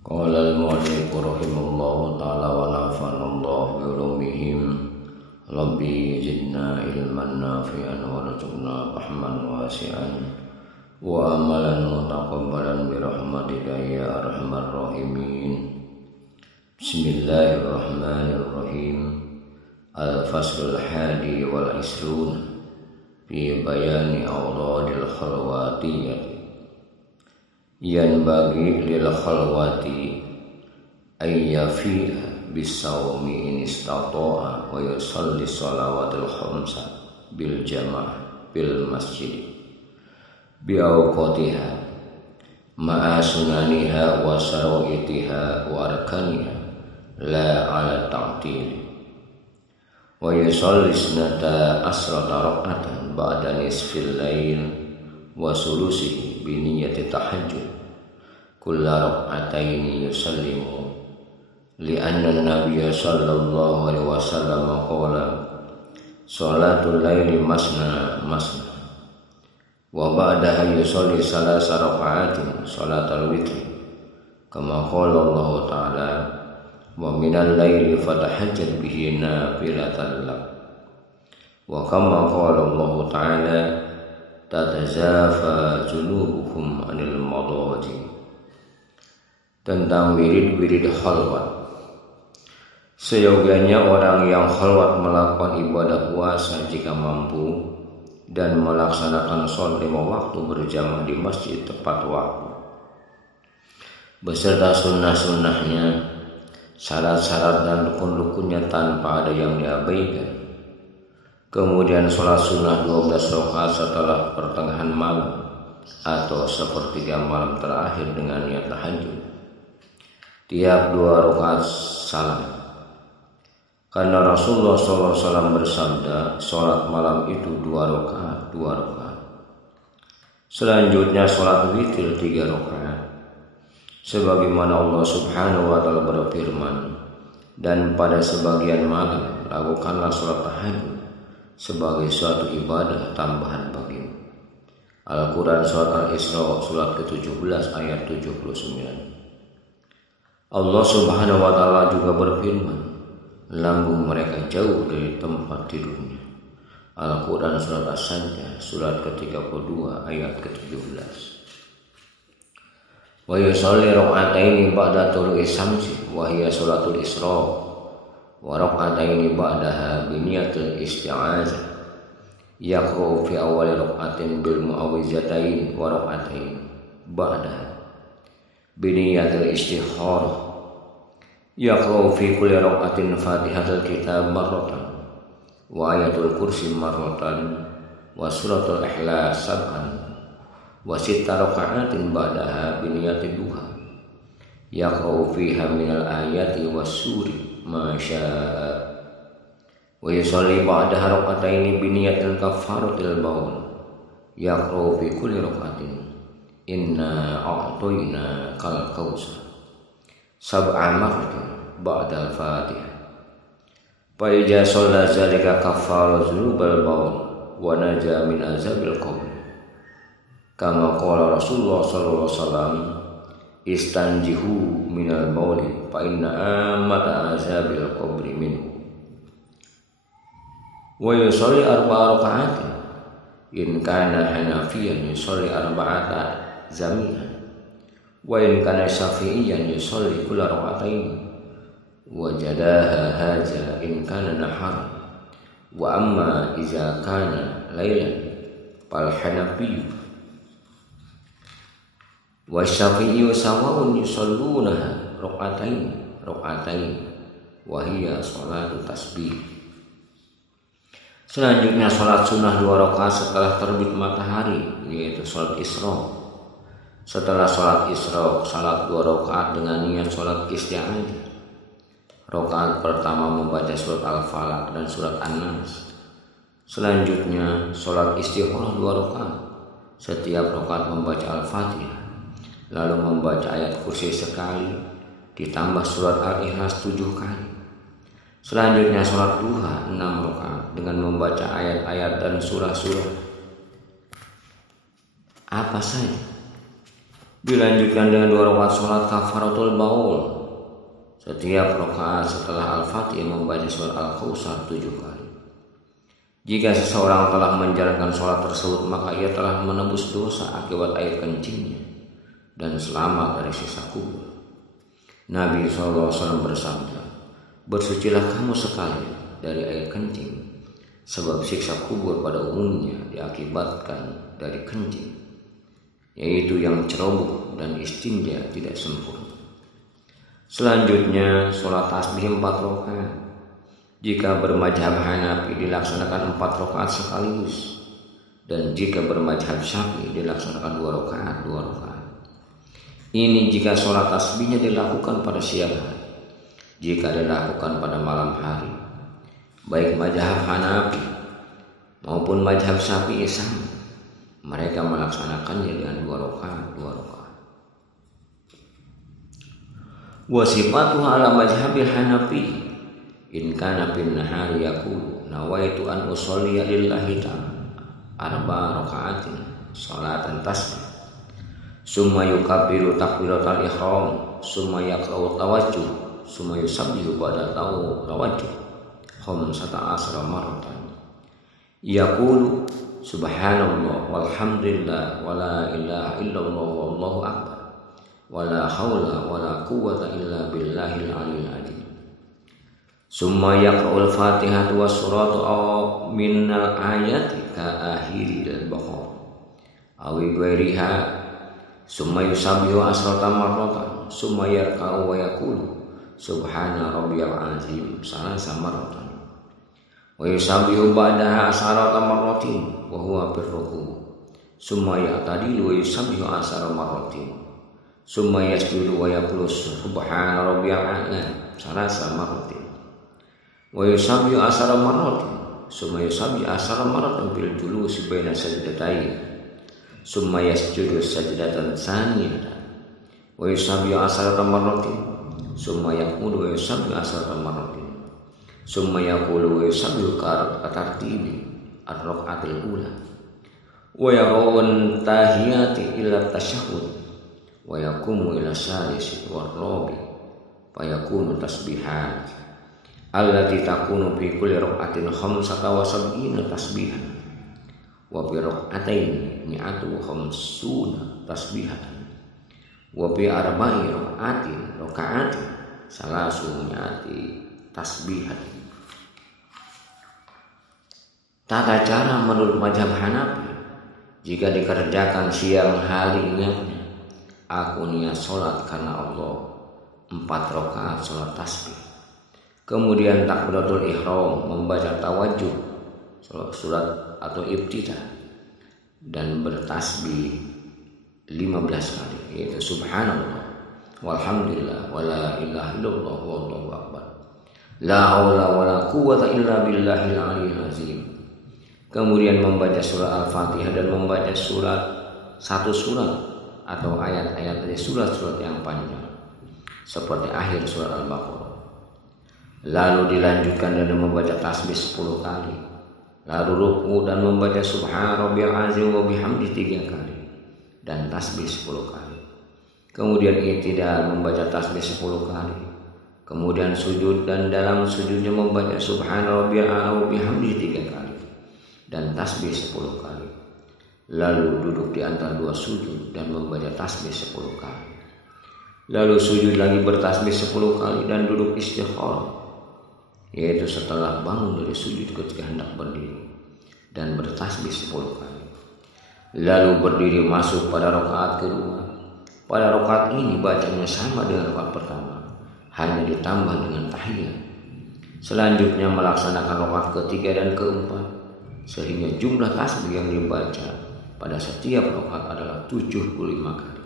Qala al-mu'allif rahimahullahu ta'ala wa nafa'anallahu bi ulumihim. Rabbi zidna ilman nafi'an wa rzuqna fahman wasi'an wa amalan mutaqabbalan bi rahmatika ya arhamar rahimin. Bismillahirrahmanirrahim. Al-faslul hadi wal isrun fi bayani awradil khalwatiyyah. Yan bagi lil khalwati ayyafiha bisawmi in istata'a wa yusalli shalawatil khamsa bil jamaah bil masjid bi awqatiha ma'a sunaniha wa saraitiha wa arkaniha la ala ta'til wa yusalli isnata asrata rak'atan ba'da nisfil lail wa sulusihi bi niyyati tahajjud kulla rak'ataini yusallimu li'anna an-nabiyya sallallahu alaihi wasallam qala sholatul laili masna masna wa ba'daha yusalli salasa raka'atin sholatal witri kama qala Allah ta'ala wa minal laili fatahajjad bihi nafilatan lak wa kama qala Allah ta'ala tatazafa junubuhum anil madaji. Tentang wirid-wirid khalwat. Seyogianya orang yang khalwat melakukan ibadah puasa jika mampu dan melaksanakan sholat 5 waktu berjamaah di masjid tepat waktu beserta sunnah-sunnahnya, syarat-syarat dan rukun-rukunnya tanpa ada yang diabaikan. Kemudian sholat sunnah 12 rakaat setelah pertengahan malam atau sepertiga malam terakhir dengan niat tahajud. Tiap 2 rakaat salam. Karena Rasulullah SAW bersabda, sholat malam itu 2 rakaat, 2 rakaat. Selanjutnya sholat witir 3 rakaat. Sebagaimana Allah Subhanahu wa Ta'ala berfirman, dan pada sebagian malam lakukanlah sholat tahajud sebagai suatu ibadah tambahan bagimu. Al-Quran Surat Al-Isra surat ke-17 ayat 79. Allah Subhanahu wa Ta'ala juga berfirman, lambung mereka jauh dari tempat tidurnya. Al-Quran Surat As-Sajdah surat ke-32 ayat ke-17. Wa yusalli rak'ataini ba'da tulu'i syamsi wa hiya sholatul Isra wa rak'ataini ba'daha bi niyatil isti'azah yaqra'u fi awwali rak'atin bil mu'awwizatain wa rak'atain ba'daha bi niyatil istikharah yaqra'u fi kulli rak'atin fatihatul kitab marratan wa ayatul kursi marratan wa suratul ikhlas sab'an wa sitta rak'atin ba'daha bi niyatid duha yaqra'u fiha minal ayati was suri masya'a wa yusalli ba'daha rak'ataini bi niyatil kafaratil baul yaqra'u fi kulli rak'atin inna a'tayna kal kautsar sab'a marratin ba'dal fatihah fa idza shalla zalika kaffara dzunubal baul wa naja min azabil qabr kama qala Rasulullah sallallahu alaihi wasallam istanjihu minal bauli fa inna amata azabil qabri minhu wa yusalli 4 raka'atin in kana hanafiyan yusalli 4 zaminan wa in kana syafi'iyan yusalli kulla raka'atain wa jadaha haja in kana nahar wa amma iza kana lailan fal hanafiyyu wa syafi'i sawa'un yusallunaha rak'atain wa hiya sholatu tasbih. Selanjutnya sholat sunnah 2 rakaat setelah terbit matahari, yaitu sholat Isra. Setelah sholat Isra, sholat 2 rakaat dengan niat sholat isti'adzah. Rakaat pertama membaca surat Al-Falaq dan surat An-Nas. Selanjutnya sholat istikharah 2 rakaat. Setiap rakaat membaca Al-Fatihah, lalu membaca ayat kursi sekali, ditambah surat Al-Ikhlas 7 kali. Selanjutnya sholat duha 6 rakaat dengan membaca ayat-ayat dan surah-surah apa saja Dilanjutkan dengan 2 rakaat salat kafaratul baul. Setiap rakaat setelah Al-Fatihah membaca surat Al-Kautsar 7 kali. Jika seseorang telah menjalankan sholat tersebut, maka ia telah menebus dosa akibat air kencingnya dan selamat dari siksa kubur. Nabi SAW bersabda, "Bersucilah kamu sekali dari air kencing, sebab siksa kubur pada umumnya diakibatkan dari kencing, yaitu yang ceroboh dan istinja tidak sempurna." Selanjutnya, sholat tasbih 4 rakaat. Jika bermadzhab Hanafi dilaksanakan 4 rakaat sekaligus, dan jika bermadzhab Syafi'i dilaksanakan 2 rakaat. Ini jika sholat tasbihnya dilakukan pada siang hari. Jika dilakukan pada malam hari, baik madzhab Hanafi maupun madzhab Syafi'i sama, mereka melaksanakannya dengan 2 rakaat. Wa sifatuha ala madzhabil Hanafi in kana bin nahari yaqulu nawaitu an usolliya lillahi ta'ala 4 raka'atin salatan tasbih summa yukabbiru takbiratal ihram summa yaqra'u tawajjuh summa yusabbihu ba'da tawajjuh 15 marratan yaqulu subhanallah walhamdulillah wala ilaha illallah wallahu akbar wala haula wala quwwata illa billahil aliyyil azim. Summa yaqra'ul Fatihah wa suratu aw minal ayati ka akhiri al-Baqarah aw ghairiha summa yusabbihu asrata marratan summa yarka'u wa yaqulu subhana rabbiyal azim salasa marratan wa yusabbihu ba'daha asrata marratin wa huwa birruku summa ya'tadilu wa yusabbihu asrata marratin summa yasjudu wa yaqulu subhana rabbiyal a'la salasa marratin wa yusabbihu asara marratin summa yusabbihu asara marratin bil julusi baina sajdatain summa yasjudu sajdatan tsaniyatan wa yusabbihu asara marratin summa yaquulu wa yusabbihu asara marratin summa yaqulu wa yusabbihu tartibi ar-raka'atil ula wa yarawun tahiyati ila tasyahhud wa yaqumu ila salisi war rabi fa yakunu tasbihan allati takunu fi kulli rak'atin 75 tasbihan wa bi rak'atayn mi'atu 50 tasbihatan wa bi arba'i raka'atin salasu mi'ati tasbihatan. Tata cara menurut mazhab Hanafi, jika dikerjakan siang hari ingatnya, aku niat sholat karena Allah 4 rakaat sholat tasbih. Kemudian takbiratul ihram, membaca tawajjuh surat atau ibtidah dan bertasbih 15 kali, yaitu subhanallah walhamdulillah wala ilaha illallah wallahu akbar la haula wala quwwata illa billahil aliyyil azim. Kemudian membaca surah Al-Fatihah dan membaca satu surat atau ayat-ayat dari surat-surat yang panjang seperti akhir surat Al-Baqarah. Lalu dilanjutkan dengan membaca tasbih 10 kali. Lalu ruku dan membaca subhana rabbiyal azim wa bihamdi 3 kali dan tasbih 10 kali. Kemudian i'tidal membaca tasbih 10 kali. Kemudian sujud dan dalam sujudnya membaca subhana rabbiyal a'la wa bihamdi 3 kali dan tasbih 10 kali. Lalu duduk di antara 2 sujud dan membaca tasbih 10 kali. Lalu sujud lagi bertasbih 10 kali dan duduk istikharah, yaitu setelah bangun dari sujud ketika hendak berdiri dan bertasbih 10 kali. Lalu berdiri masuk pada rakaat kedua. Pada rakaat ini bacanya sama dengan rakaat pertama, hanya ditambah dengan tahiyat. Selanjutnya melaksanakan rakaat ketiga dan keempat, sehingga jumlah tasbih yang dibaca pada setiap rakaat adalah 75 kali.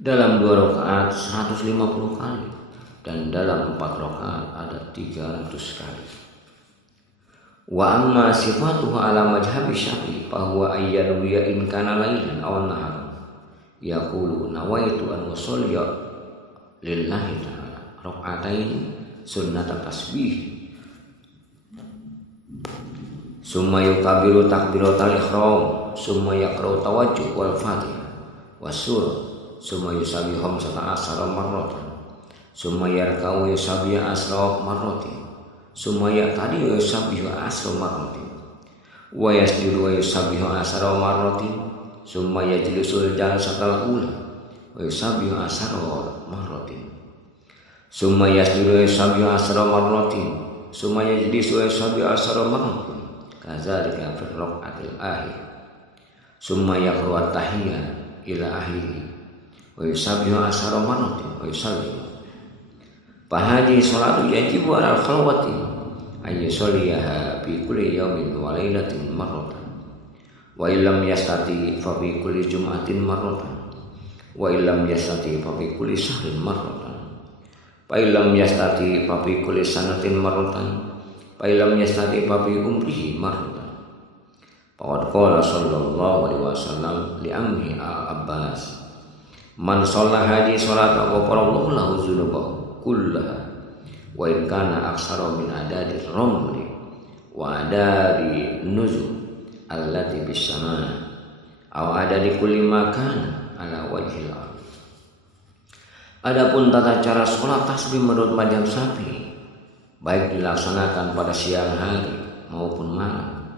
Dalam 2 rakaat 150 kali dan dalam 4 rakaat ada 300 kali. Wa amma sifatuhu ala madhhabi Syafi'i fa huwa ayyaduya in kana lailan aw nahar yaqulu nawaitu an usolliya lillahi ta'ala rak'atain sunnat tasbih summa yukabiru takbiratal ihram summa yaqra'u tawajjuh wal fatihah wa wasur summa yusabihum sata asara marratan summa yarkau yusabiha asra marratin summa yaqtadi yusabihu asra marratin wa yasjudu wa yusabihu asra marratin summa yajlisul jalsatal ula wa yusabihu asra marratin summa yasjudu wa yusabihu asra marratin summa yajlisu wa yusabihu asra marratin kadzalika fi raqatil akhir summa yaqra'u at-tahiyyah ila akhirih wa yusabihu asra marratin wa yusallimu fahadi sholatu yajibu ala al-khalwati ay yusalliha fi kulli yawmin wa lailatin marratan wa illam yastati fa fi kulli jum'atin marratan wa illam yastati fa fi kulli shahrin marratan fa illam yastati fa fi kulli sanatin marratan fa illam yastati fa fi umrihi marratan faqad qala sallallahu alaihi wasallam li ammi al-Abbas man shalla hadi sholata ghafarallahu lahu dzunubahu kullaha wa in kana aksara min adadi ramli wa adadi nuzul allati bis sama aw adadi kulli makan ala wajhil ardh. Adapun tata cara sholat tasbih menurut mazhab Syafi'i baik dilaksanakan pada siang hari maupun malam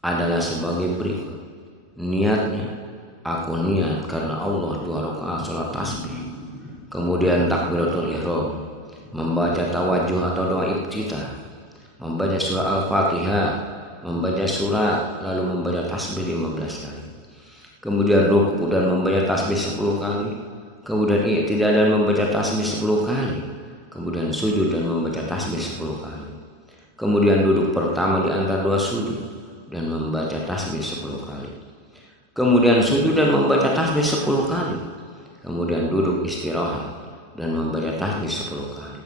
adalah sebagai berikut. Niatnya, aku niat karena Allah 2 rakaat sholat tasbih. Kemudian takbiratul ihram, membaca tawajuh atau doa iftitah, membaca surah Al-Fatihah, membaca surat lalu membaca tasbih 15 kali. Kemudian ruku dan membaca tasbih 10 kali. Kemudian i'tidal dan membaca tasbih 10 kali. Kemudian sujud dan membaca tasbih 10 kali. Kemudian duduk pertama di antara 2 sujud dan membaca tasbih 10 kali. Kemudian sujud dan membaca tasbih 10 kali. Kemudian duduk istirahat dan membaca tasbih 10 kali.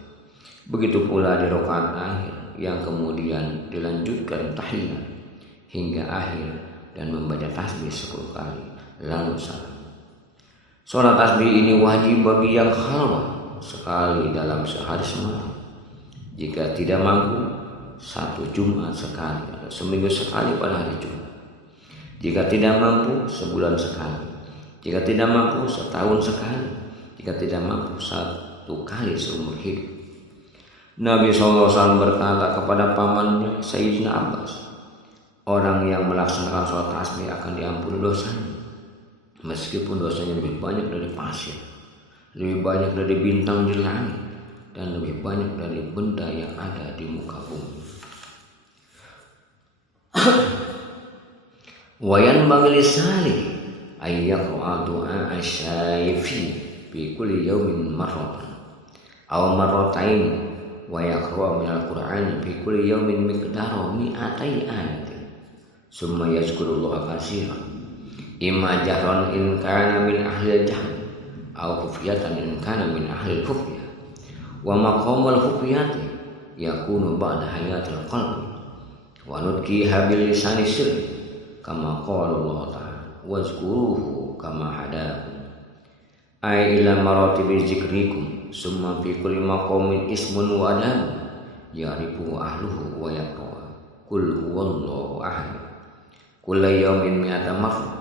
Begitu pula di rakaat akhir yang kemudian dilanjutkan tahiyat hingga akhir dan membaca tasbih 10 kali lalu salam. Sholat tasbih ini wajib bagi yang khalwat sekali dalam sehari semalam. Jika tidak mampu, 1 Jumat sekali atau seminggu sekali pada hari Jumat. Jika tidak mampu, sebulan sekali. Jika tidak mampu, setahun sekali. Jika tidak mampu, 1 kali seumur hidup. Nabi SAW berkata kepada pamannya Sayyidina Abbas, orang yang melaksanakan sholat tasbih akan diampuni dosanya, meskipun dosanya lebih banyak dari pasir, lebih banyak dari bintang di langit, dan lebih banyak dari benda yang ada di muka bumi. Wayan bagi salih ayyaqra du'a asy-syaifi fi kulli yawmin marratan aw marratain wa yaqra min al-Qur'an fi kulli yawmin miqdaru mi'atai ayatin summa yazkurullaha katsiran imma jahran in kana min ahli al-jahr aw khufyatan in kana min ahli al-khufyah wa maqamul khufyati yakunu ba'da hayatil qalbi wa nutqiha bil lisani sirri kama qala Allah ta'ala wazkuruhu kama hadakum ay ila maratibi zikrikum summa fi kulli maqamin ismun wa adab ya'rifu ahluhu wa yaqwa kul huwallahu ahad kullu yawmin mi'ata marrah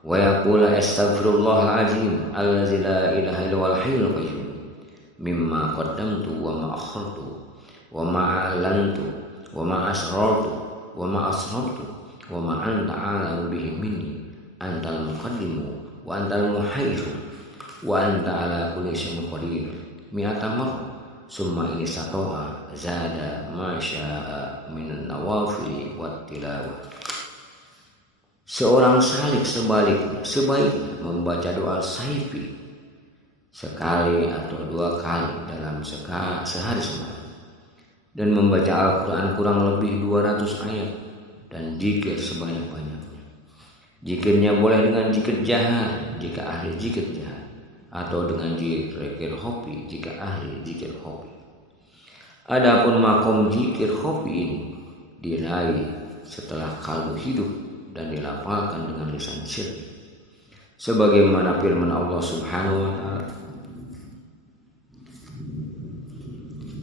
wa yaqulu astaghfirullahal azim allazi la ilaha illa huwal hayyul qayyum mimma qaddamtu wa ma akhartu wa ma a'lantu wa ma asrartu wa ma asrartu wa ma anta a'lamu bihi minni antal muqaddimu wa antal muhayyiru wa anta ala kulli syai'in qadir mi'ata marrah summa in istata'a zada ma syaa minan nawafil wat tilawah. Seorang salik sebaiknya membaca doa saifi sekali atau 2 kali dalam sehari semalam dan membaca Al-Quran kurang lebih 200 ayat dan zikir sebanyak-banyaknya. Zikirnya boleh dengan zikir jahar jika ahli zikir jahar, atau dengan zikir hobi jika ahli zikir hobi. Adapun makom zikir hobi ini diraih setelah kalbu hidup dan dilafalkan dengan lisan sirri, sebagaimana firman Allah Subhanahu wa ta'ala,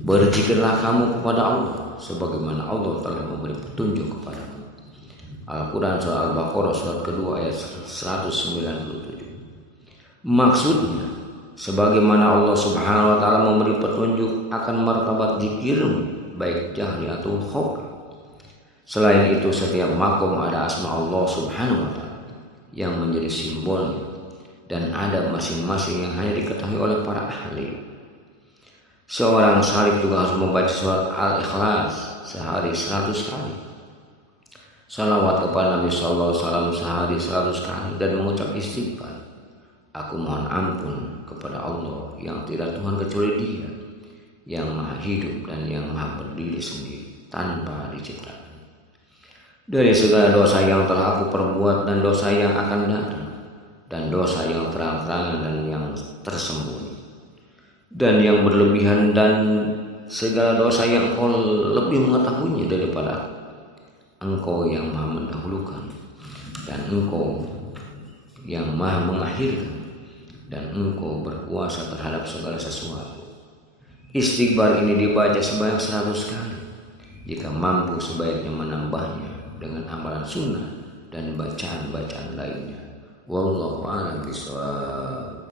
berzikirlah kamu kepada Allah sebagaimana Allah telah memberi petunjuk kepadamu. Al-Quran surah Al-Baqarah surat kedua ayat 197. Maksudnya, sebagaimana Allah Subhanahu wa taala memberi petunjuk akan martabat zikirmu baik jahri atau khafi. Selain itu, setiap makom ada asma Allah Subhanahu wa taala yang menjadi simbolnya dan adab masing-masing yang hanya diketahui oleh para ahli. Seorang salib juga harus membaca surat Al-Ikhlas sehari 100 kali. Salawat kepada Nabi sallallahu alaihi wasallam sehari 100 kali dan mengucap istighfar. Aku mohon ampun kepada Allah yang tidak Tuhan kecuali Dia, yang maha hidup dan yang maha berdiri sendiri tanpa diciptakan, dari segala dosa yang telah aku perbuat dan dosa yang akan datang, dan dosa yang terang-terangan dan yang tersembunyi, dan yang berlebihan, dan segala dosa yang Kau lebih mengetahuinya daripada Engkau yang maha mendahulukan, dan Engkau yang maha mengakhirkan, dan Engkau berkuasa terhadap segala sesuatu. Istighfar ini dibaca sebanyak 100 kali. Jika mampu, sebaiknya menambahnya dengan amalan sunnah dan bacaan-bacaan lainnya. Wallahu a'lam bishawab.